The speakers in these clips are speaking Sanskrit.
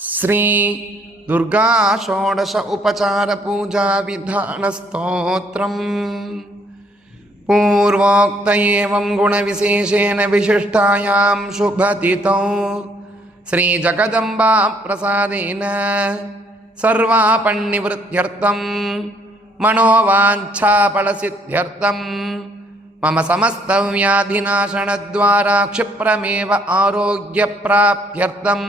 श्री दुर्गा षोडश उपचार पूजा विधान स्तोत्रम् पूर्वोक्त एवं गुण विशेषेण विशिष्टायां शुभतिथौ श्री जगदम्बा प्रसादेन सर्वापन्निवृत्त्यर्थं मनोवाञ्छाफलसिद्ध्यर्थं मम समस्त व्याधिनाशनद्वारा क्षिप्रमेव आरोग्यप्राप्त्यर्थं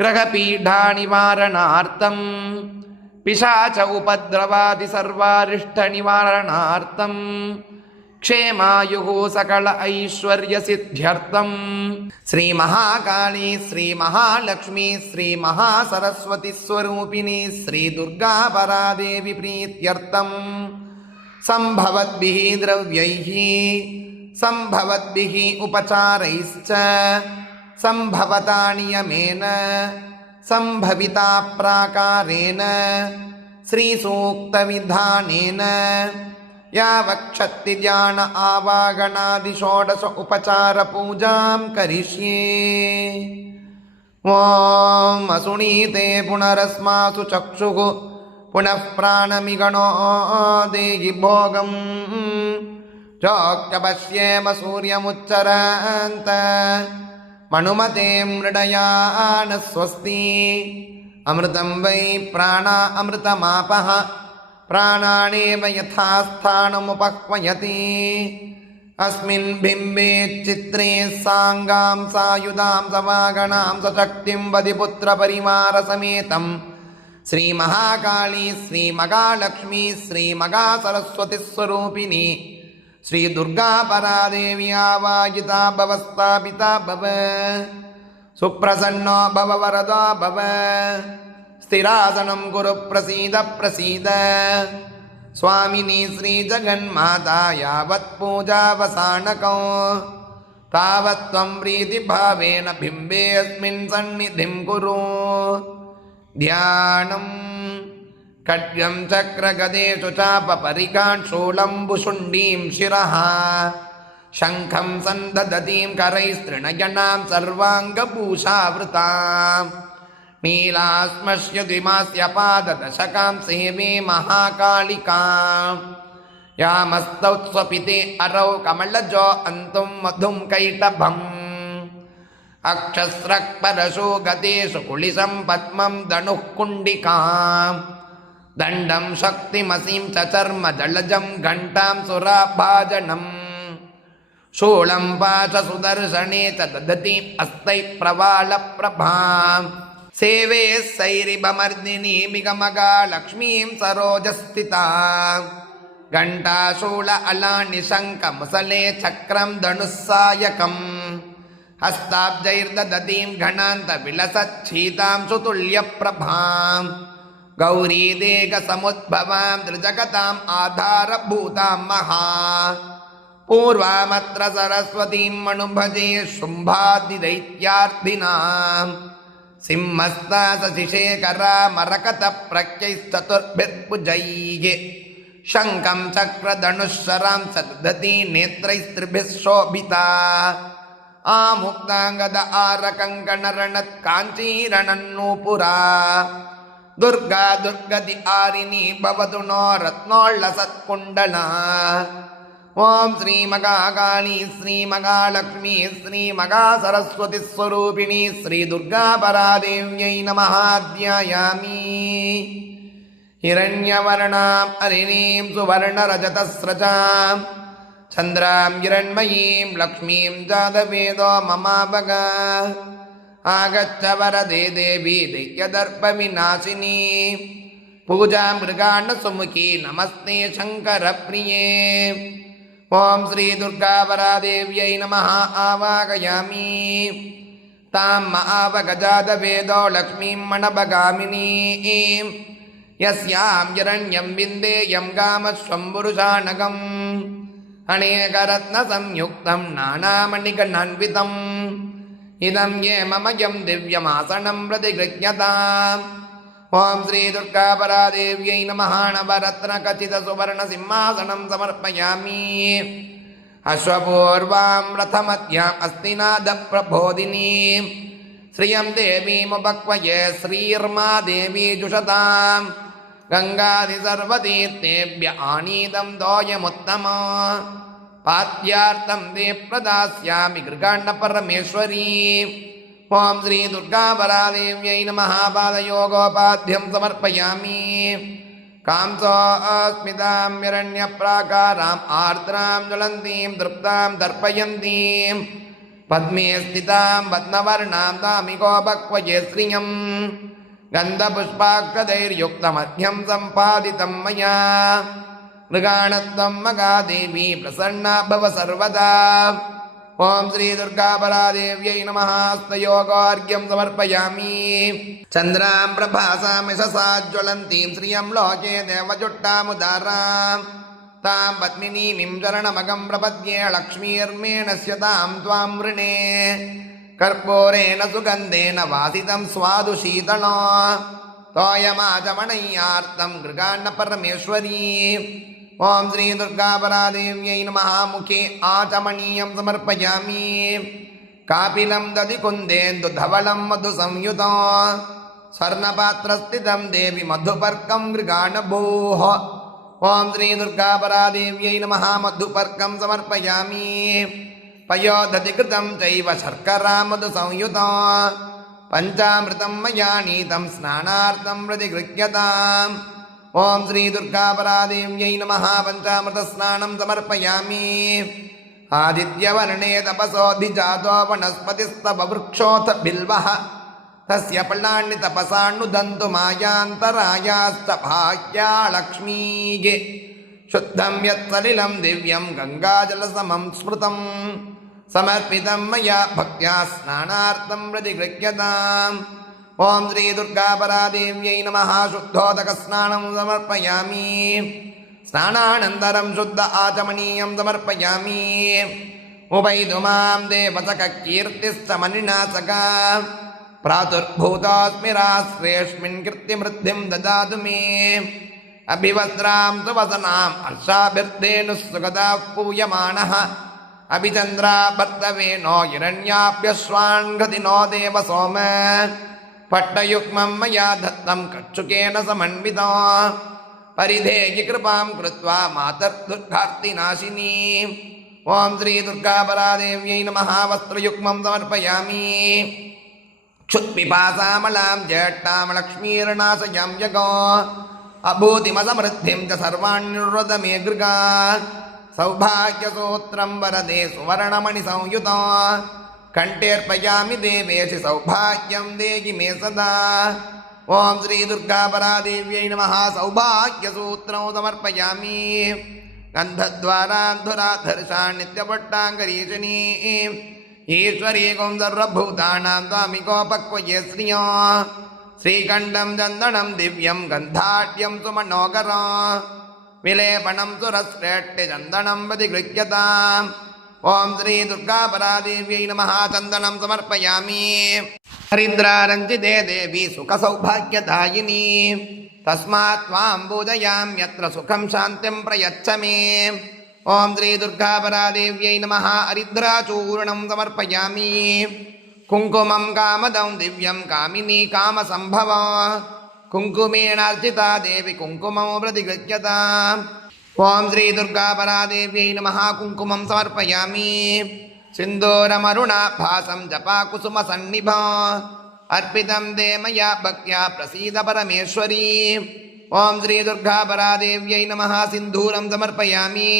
ग्रहपीडानिवारणार्थं पिशाच उपद्रवादि सर्वारिष्टनिवारणार्थं क्षेमायुः सकल ऐश्वर्यसिद्ध्यर्थं श्री महाकाली श्री महालक्ष्मी श्री महासरस्वती स्वरूपिणी श्री दुर्गा परादेवी प्रीत्यर्थं संभवद्भिः द्रव्यैः संभवद्भिः उपचारैश्च संभवता नियमेन संभविता प्राकारेण श्रीसूक्तविधानेन यावक्षत्ति ध्यान आवागणादि षोडश उपचार पूजां करिष्ये। ॐ असुनीते पुनरस्मासु चक्षुः पुनः प्राणमिगणो देहि भोगम् चोक्तपश्येम सूर्यमुच्चरन्त मनुमते मृडयान स्वस्ति अमृतं वै प्राणा अमृतमापः प्राणानेव यथा स्थानमुपह्वयति अस्मिन् बिम्बे चित्रे साङ्गां सायुधां सवागणां सशक्तिं वदिपुत्रपरिवारसमेतं श्रीमहाकाली श्रीमहालक्ष्मी श्रीमहासरस्वती स्वरूपिणी श्री दुर्गा परादेवी आवाहिता भव स्थापिता भव सुप्रसन्नो भव वरदा भव स्थिरासनं कुरु प्रसीद प्रसीद स्वामिनी श्री जगन्माता यावत् पूजावसानकौ तावत् त्वं प्रीतिभावेन बिम्बेऽस्मिन् सन्निधिं कुरु। ध्यानम् खड्गं चक्रगदेषु चापपरिकान् शूलम्बुशुण्डीं शिरः शङ्खं सन्ददतीं करैस्तृणयनां सर्वाङ्गभूषावृतां नीलाश्मस्य द्विमास्य पाददशकां सेवे महाकालिकां यामस्तौ स्वपिते अरौ कमलजो अन्तुं मधुं कैटभम् अक्षस्रक् परशो गतेषु कुलिसं पद्मं धनुः कुण्डिकां दण्डं शक्तिमसीं च चर्म जलजं घण्टां सुराभाजनम् शूलं पाशसुदर्शने च ददति हस्तैः प्रवालप्रभां सेवे सैरिभमर्दिनीमिगमगा लक्ष्मीं सरोजस्थितां घण्टाशूल अलानि शङ्खमुसले चक्रं धनुस्सायकम् हस्ताब्जैर्ददतीं घनान्तविलसच्छीतां सुतुल्यप्रभां गौरीदेकसमुद्भवां त्रिजगताम् आधारभूतां महा पूर्वामत्र सरस्वतीं मनुभजे शुम्भादिदैत्यार्थिनां सिंहस्ता शशिशेखरा मरकतप्रज्ञैश्चतुर्भिर्भुजैः शङ्खं चक्रधनुःशरां सदधती नेत्रैस्त्रिभिः शोभिता आमुक्ताङ्गद आरकङ्कणरणत् काञ्चीरणन्नूपुरा दुर्गा दुर्गति आरिणी भवतु नो रत्नोल्लसत्कुण्डला। ॐ श्रीमहाकाली श्रीमहालक्ष्मी श्रीमहासरस्वती स्वरूपिणी श्री दुर्गा परादेव्यै नमः ध्यायामि। हिरण्यवर्णां हरिणीं सुवर्णरजतस्रजां चन्द्रां हिरण्मयीं लक्ष्मीं जातवेदो ममावग आगच्छ वरदे देवी दैत्यदर्पविनाशिनी पूजा मृगान्नसुमुखी नमस्ते शङ्करप्रिये। ॐ श्री दुर्गा परादेव्यै नमः आवाहयामि तां महावगजातवेदो लक्ष्मीं मणभगामिनीं यस्यां हिरण्यं विन्देयं गामश्वं अनेकरत्नसंयुक्तं नानामणिगणान्वितम् इदं ये ममयं दिव्यमासनं प्रतिगृह्यताम्। ॐ श्री दुर्गा परादेव्यै नमः नवरत्नखचितसुवर्णसिंहासनं समर्पयामि। अश्वपूर्वां रथमध्याम् अस्तिनादप्रबोधिनीं श्रियं देवीमुपक्वये श्रीर्मा देवी जुषताम् गङ्गादिसर्वतीर्थेभ्य आनीतं तोयमुत्तमा पाद्यार्थं ते प्रदास्यामि गृगाण्डपरमेश्वरी ॐ श्रीदुर्गापरादेव्यै नमः पादयोगोपाद्यं समर्पयामि कांसोऽस्मितां हिरण्यप्राकाराम् आर्द्रां ज्वलन्तीं तृप्तां तर्पयन्तीं पद्मे स्थितां पद्मवर्णां दामिकोपक्वये श्रियं गन्धपुष्पाक्षदैर्युक्तमध्यं सम्पादितं मया मृगाणत्वं मगादेवी प्रसन्ना भव सर्वदा ॐ श्रीदुर्गापरादेव्यै नमः हस्तयोगार्घ्यं समर्पयामि चन्द्रां प्रभासां यशसा ज्वलन्तीं श्रियं लोके देवजुट्टामुदारां तां पद्मिनीमिं शरणमगं प्रपद्ये लक्ष्मीर्मेणस्य तां त्वां वृणे कर्पूरेण सुगन्धेन वासितं स्वादु शीतलो तोयमाचमणय्यार्थं गृगाण्डपरमेश्वरी ॐ श्रीदुर्गापरादेव्यै नमः मुखे आचमनीयं समर्पयामि कापिलं दधिकुन्देन्दुधवलं मधुसंयुतं स्वर्णपात्रस्थितं देवि मधुपर्कं गृगाणभूः ॐ श्रीदुर्गापरादेव्यै नमः मधुपर्कं समर्पयामि पयोदधिकृतं चैव शर्करा मधुसंयुतं पञ्चामृतं मया नीतं स्नानार्थं प्रतिगृह्यताम् ॐ श्रीदुर्गापरादेव्यै नमः पञ्चामृतस्नानं समर्पयामि आदित्यवर्णे तपसोऽधिजातो वनस्पतिस्तववृक्षोऽथ बिल्वः तस्य फलानि तपसानुदन्तु मायान्तरायाश्च भाग्या लक्ष्मीगे शुद्धं यत्सलिलं दिव्यं गङ्गाजलसमं स्मृतं समर्पितं मया भक्त्या स्नानार्थं प्रतिगृह्यताम् ॐ श्रीदुर्गापरादेव्यै नमः शुद्धोदकस्नानं समर्पयामि स्नानानन्तरं शुद्ध आचमनीयं समर्पयामि उपैतु मां देवसखकीर्तिश्च मणिनासका प्रातुर्भूतोऽस्मि राश्रेऽस्मिन् कीर्तिमृद्धिं ददातु मे अभिवस्त्रां सुवसनाम् हर्षाभिर्धेनुः सुगताः पूयमानः अभिचन्द्राभर्तवेनो हिरण्याभ्यश्वान् गतिनो देव सोम पट्टयुग्मं मया दत्तं कच्छुकेन समन्वितो परिधेयि कृपां कृत्वा मातर्दुर्गार्तिनाशिनी ॐ श्रीदुर्गापरादेव्यै नमः वस्त्रयुग्मं समर्पयामि क्षुत्पिपासामलां ज्येष्ठां लक्ष्मीर्नाशयां यगो अभूतिमसमृद्धिं च सर्वाण्युर्वद मे गृगा सौभाग्यसूत्रं वरदे सुवर्णमणिसंयुतो कण्ठेऽर्पयामि देवेशि सौभाग्यं देहि मे सदा ॐ श्रीदुर्गापरादेव्यै नमः सौभाग्यसूत्रं समर्पयामि गन्धद्वारान्धुराधर्षान् नित्यपट्टाङ्गरीशनी ईश्वरीकं सर्वभूतानां त्वामिकोपक्वये श्रियो श्रीकण्ठं चन्दनं दिव्यं गन्धाढ्यं सुमनोहरं विलेपनं सुरश्रेष्ठचन्दनं प्रतिगृह्यताम् ॐ श्रीदुर्गापरादेव्यै नमः चन्दनं समर्पयामि हरिद्रारञ्जिते देवी सुखसौभाग्यदायिनी तस्मात् त्वां पूजयाम्यत्र सुखं शान्तिं प्रयच्छ मे ॐ श्रीदुर्गापरादेव्यै नमः हरिद्राचूर्णं समर्पयामि कुङ्कुमं कामदं दिव्यं कामिनी कामसम्भवा कुङ्कुमेनार्चिता देवी कुङ्कुमं प्रतिगृह्यताम् ॐ श्रीदुर्गापरादेव्यै नमः कुङ्कुमं समर्पयामि सिन्दूरमरुणाभासं जपाकुसुमसन्निभा अर्पितं ते मया भक्त्या प्रसीद परमेश्वरी ॐ श्रीदुर्गापरादेव्यै नमः सिन्दूरं समर्पयामि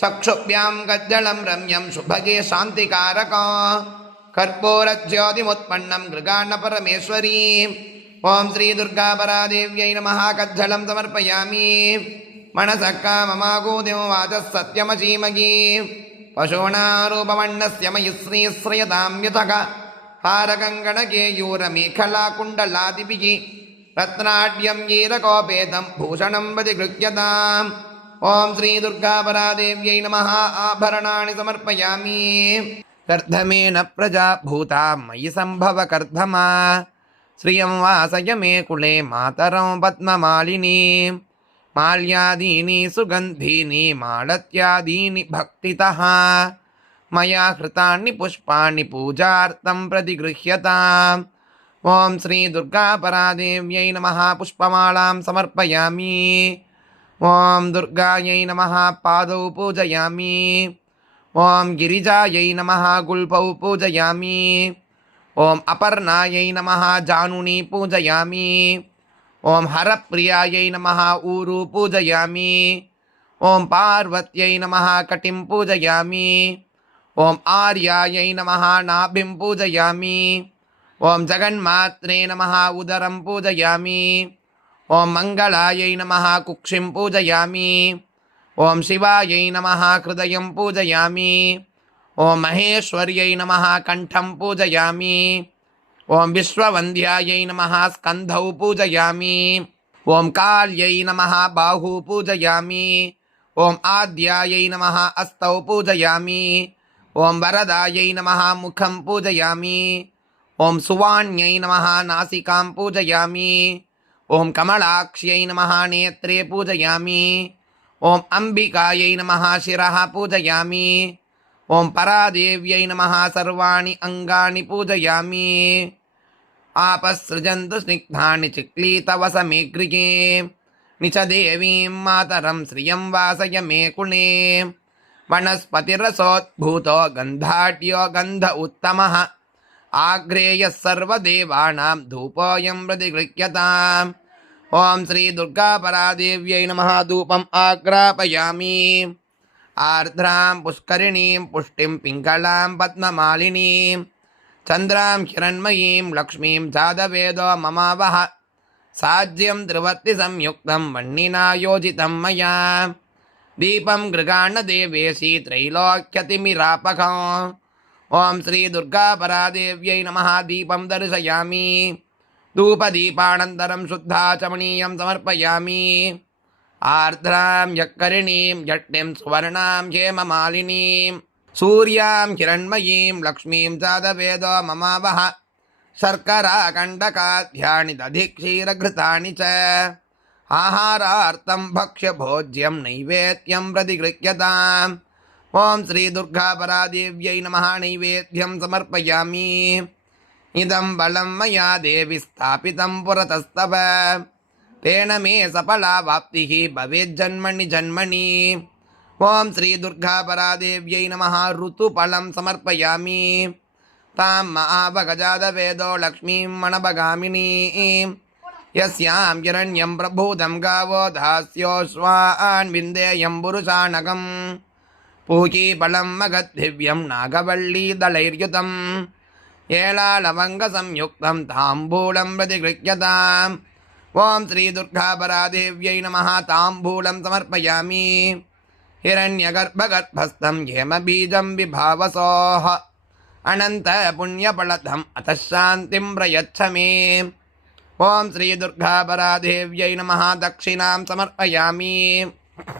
चक्षुभ्यां गज्जलं रम्यं शुभगे शान्तिकारक कर्पूरज्योतिमुत्पन्नं गृगाण्डपरमेश्वरी ॐ श्रीदुर्गापरादेव्यै नमः कज्जलं समर्पयामि मनसः काममागूदिं वाचः सत्यमचीमगी पशूनारूपमण्डस्य मयि श्रीश्रयतां यतः हारकङ्कणकेयूरमेखलाकुण्डलादिभिः रत्नाढ्यं हीरकोपेतं भूषणं प्रतिगृह्यताम् ॐ श्रीदुर्गापरादेव्यै नमः आभरणानि समर्पयामि कर्धमेन प्रजा भूता मयि सम्भव कर्धमा श्रियं वासय मे कुले मातरं पद्ममालिनी माल्यादीनि सुगन्धीनि मालत्यादीनि भक्तितः मया हृतानि पुष्पाणि पूजार्थं प्रतिगृह्यताम्। ॐ श्री दुर्गापरादेव्यै नमः। पुष्पमालां समर्पयामि। ॐ दुर्गायै नमः। पादौ पूजयामि। ॐ गिरिजायै नमः। गुल्पौ पूजयामि। ॐ अपर्णायै नमः। जानुनी पूजयामि। ॐ हरप्रियायै नमः। ऊरु पूजयामि। ॐ पार्वत्यै नमः। कटिं पूजयामि। ॐ आर्यायै नमः। नाभिं पूजयामि। ॐ जगन्मात्रे नमः। उदरं पूजयामि। ॐ मङ्गलायै नमः। कुक्षिं पूजयामि। ॐ शिवायै नमः। हृदयं पूजयामि। ॐ महेश्वर्यै नमः। कण्ठं पूजयामि। ॐ विश्ववन्द्यायै नमः। स्कन्धौ पूजयामि। ॐ काल्यै नमः। बाहू पूजयामि। ॐ आद्यायै नमः। अस्तौ पूजयामि। ॐ वरदायै नमः। मुखं पूजयामि। ॐ सुवाण्यै नमः। नासिकां पूजयामि। ॐ कमलाक्ष्यै नमः। नेत्रे पूजयामि। ॐ अम्बिकायै नमः। शिरः पूजयामि। ॐ परादेव्यै नमः। सर्वाणि अङ्गानि पूजयामि। आपसृजन्तु स्निग्धानि चिक्लीतवसमेघ्रिये निच देवीं मातरं श्रियं वासय मे कुणे। वनस्पतिरसोद्भूतो गन्धाढ्यो गन्ध उत्तमः आग्रेयः सर्वदेवानां धूपोऽयं प्रतिगृह्यताम्। ॐ श्री दुर्गापरादेव्यै नमः। धूपम् आग्रापयामि। आर्द्रां पुष्करिणीं पुष्टिं पिङ्गलां पद्ममालिनीं चन्द्रां हिरण्मयीं लक्ष्मीं जातवेदो ममावह। साज्यं त्रिवर्तिसंयुक्तं वह्निना योजितं मया। दीपं गृगाणदेवेशी त्रैलोक्यतिमिरापकम्। ॐ श्री दुर्गापरादेव्यै नमः। दीपं दर्शयामि। धूपदीपानन्तरं शुद्धाचमनीयं समर्पयामि। आर्द्रां यक्करिणीं जट्टिं सुवर्णां हेममालिनीं सूर्यां हिरण्मयीं लक्ष्मीं जातवेदो ममावह। शर्करा कण्डकाध्यानि दधि क्षीरघृतानि च आहारार्थं भक्ष्यभोज्यं नैवेद्यं प्रतिगृह्यताम्। ॐ श्री दुर्गापरादेव्यै नमः। नैवेद्यं समर्पयामि। इदं बलं मया देवि स्थापितं पुरतस्तव तेन मे सफलावाप्तिः भवेज्जन्मनि जन्मनि। ॐ श्री दुर्गापरादेव्यै नमः। ऋतुफलं समर्पयामि। तां महाभगजातवेदो लक्ष्मीं मणभगामिनीं यस्यां हिरण्यं प्रभूतं गावो दास्योऽश्वान् विन्देयं पुरुषाणकम्। पूकीफलं मगद्दिव्यं नागवल्लीदलैर्युतम् एलालवङ्गसंयुक्तं ताम्बूलं प्रतिगृह्यताम्। ॐ श्री दुर्गापरादेव्यै नमः। ताम्बूलं समर्पयामि। हिरण्यगर्भगर्भस्थं हेमबीजं विभावसोः अनंत पुण्यफलदम् अतः शान्तिं प्रयच्छ मे। ॐ श्री दुर्गापरादेव्यै नमः। दक्षिणां समर्पयामि।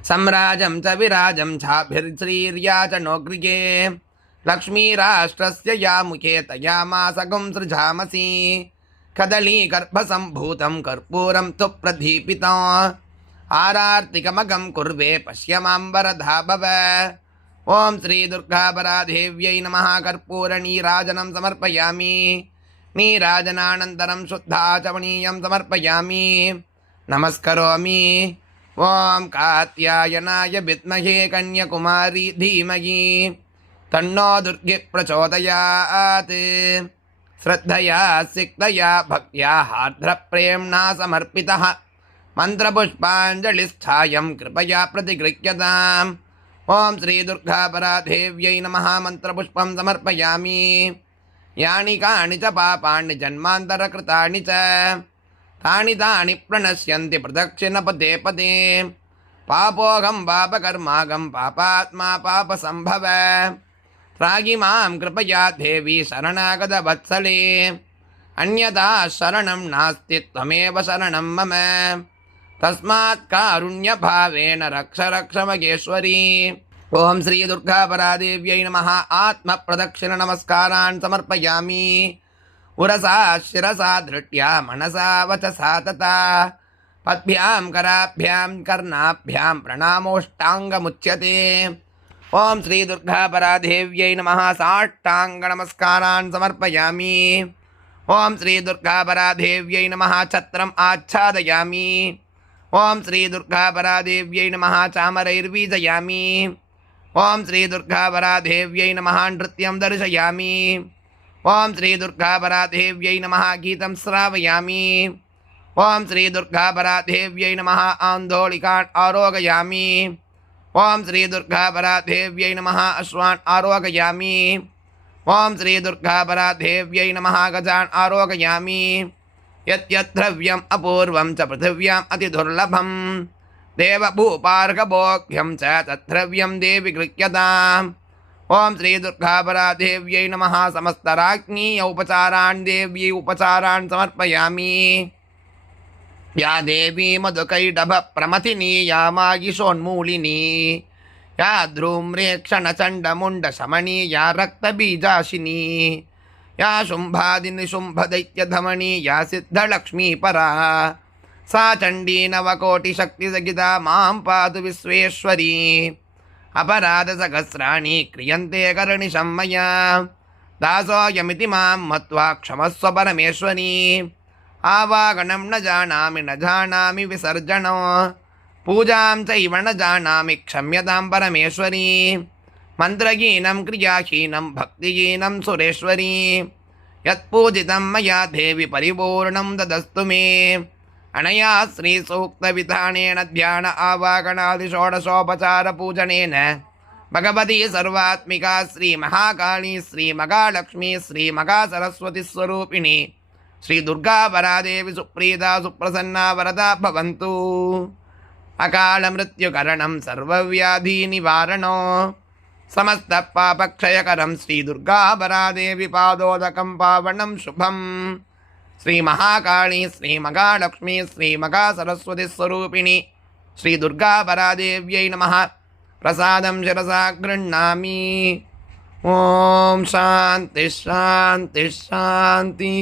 सम्राजं च विराजं चाभिर्श्रीर्या च नोगृहे लक्ष्मीराष्ट्रस्य या मुखे तया मासगुं सृजामसि। कदलीगर्भसम्भूतं कर्पूरं तु प्रदीपितम् आरार्तिकमगं कुर्वे पश्य मां वरदा भव। ॐ श्री दुर्गापरादेव्यै नमः। कर्पूरनीराजनं समर्पयामि। नीराजनानन्तरं शुद्धाचमनीयं समर्पयामि। नमस्करोमि। ॐ कात्यायनाय विद्महे कन्याकुमारी धीमहि तन्नो दुर्गे प्रचोदयात्। श्रद्धया सिक्तया भक्त्या हार्द्रप्रेम्णा समर्पितः मन्त्रपुष्पाञ्जलिस्थायं कृपया प्रतिगृह्यताम्। ॐ श्री दुर्गापरादेव्यै नमः। मन्त्रपुष्पं समर्पयामि। यानि कानि च पापानि जन्मान्तरकृतानि च तानि तानि प्रणश्यन्ति प्रदक्षिणपदे पदे। पापोऽहं पापकर्मागं पापात्मा पापसम्भव त्राहि मां कृपया देवी शरणागतवत्सले। अन्यथा शरणं नास्ति त्वमेव शरणं मम। तस्मात् कारुण्यभावेन रक्ष रक्ष महेश्वरी। ॐ श्री दुर्गापरादेव्यै नमः। आत्मप्रदक्षिण नमस्कारान् समर्पयामि। उरसा शिरसा धृत्या मनसा वचसा तथा पद्भ्यां कराभ्यां कर्णाभ्यां प्रणामोष्टाङ्गमुच्यते। ओम श्री दुर्गापरादेव्यै नमः साष्टाङ्गनमस्कारान् समर्पयामि। ओम श्री दुर्गापरादेव्यै नमः छत्रम् आच्छादयामि। ओम श्री दुर्गापरादेव्यै नमः चामरैर्वीजयामि। ओम श्री दुर्गापरादेव्यै नमः नृत्यं दर्शयामि। ओम श्री दुर्गापरादेव्यै नमः गीतं श्रावयामि। ओम श्री दुर्गापरादेव्यै नमः आन्दोलिकान् आरोगयामि। ओम श्री दुर्गापरादेव्यै नमः अश्वान् आरोगयामि। ओम श्री दुर्गापरादेव्यै नमः गजान् आरोगयामि। यद्यद्द्रव्यम् अपूर्वं च पृथिव्याम् अतिदुर्लभं देवभूपार्कभोग्यं च तद्द्रव्यं देवि गृह्यताम्। ओम श्री दुर्गापरादेव्यै नमः समस्तराज्ञी उपचारान् देव्यै उपचारान् समर्पयामि। या देवी मधुकैटभप्रमथिनी या मागिषोन्मूलिनी या ध्रूम्रेक्षणचण्डमुण्डशमनी या रक्तबीजाशिनी या शुम्भादिनिशुम्भदैत्यधमनी या सिद्धलक्ष्मीपरा सा चण्डी नवकोटिशक्तिसहिता मां पातु विश्वेश्वरी। अपराधसहस्राणि क्रियन्ते कर्निशं मया दासोऽयमिति मां मत्वा क्षमस्व परमेश्वरी। आवागनं न जानामि विसर्जनं पूजां चैव न जानामि क्षम्यतां परमेश्वरी। मन्त्रहीनं क्रियाहीनं भक्तिहीनं सुरेश्वरी। यत्पूजितं मया देवि परिपूर्णं ददस्तु मे। अनया श्रीसूक्तविधानेन ध्यान आवागनादि षोडशोपचारपूजनेन भगवती सर्वात्मिका श्रीमहाकाली श्रीमहालक्ष्मी श्रीमहासरस्वती स्वरूपिणी श्री दुर्गापरादेवी सुप्रीता सुप्रसन्ना वरदा भवन्तु। अकाल मृत्युकरणं सर्वव्याधिनिवारणो समस्तपापक्षयकरं श्री दुर्गापरादेवी पादोदकं पावनं शुभं। श्री महाकाली श्री महालक्ष्मी श्री महासरस्वती स्वरूपिणी श्री दुर्गापरादेव्यै नमः। प्रसादं शिरसा गृह्णामि। ओम शांति शांति शांति।